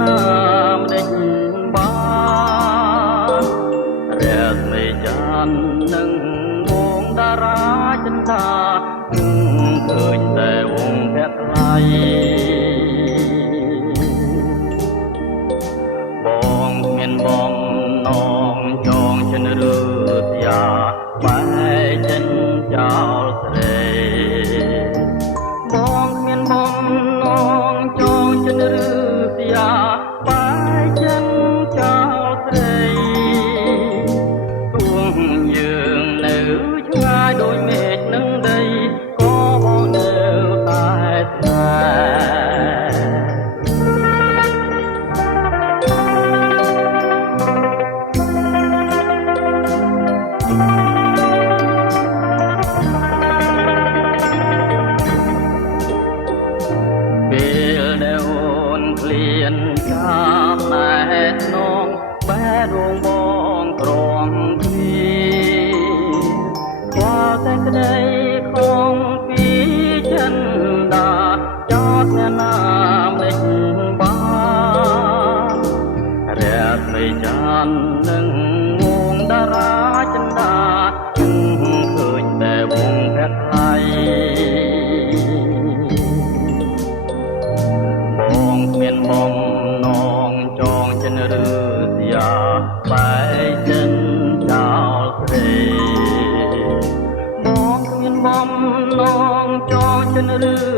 ណាមដេញបានរះមេចាននឹងវងតារាចិន្តាឃើញតែវងភក្ត្រថ្លៃបងមានបំណងចងចិនឬស្យាបែកចិនចោលស្រីបងមានបំណងចងចិនឬស្យាបែកចិនចោលស្រីទួងយើងនៅឆ្ងាយដោយមេឃនឹងដីក៏បងនៅតែស្នេហ៍ក្លៀនចាំណែនងបែរងបងក្រំពីខ្វល់តែក្តីของពីចិនដាចោតអ្នកណាមិនបានរះមេចាននឹងងងតារាចិន្តាឃើញតែវងភក្ត្រថ្លៃបងមានបំណងចងចិនឬស្យាបែកចិនចោលស្រីបងមានបំណងចងចិនឬ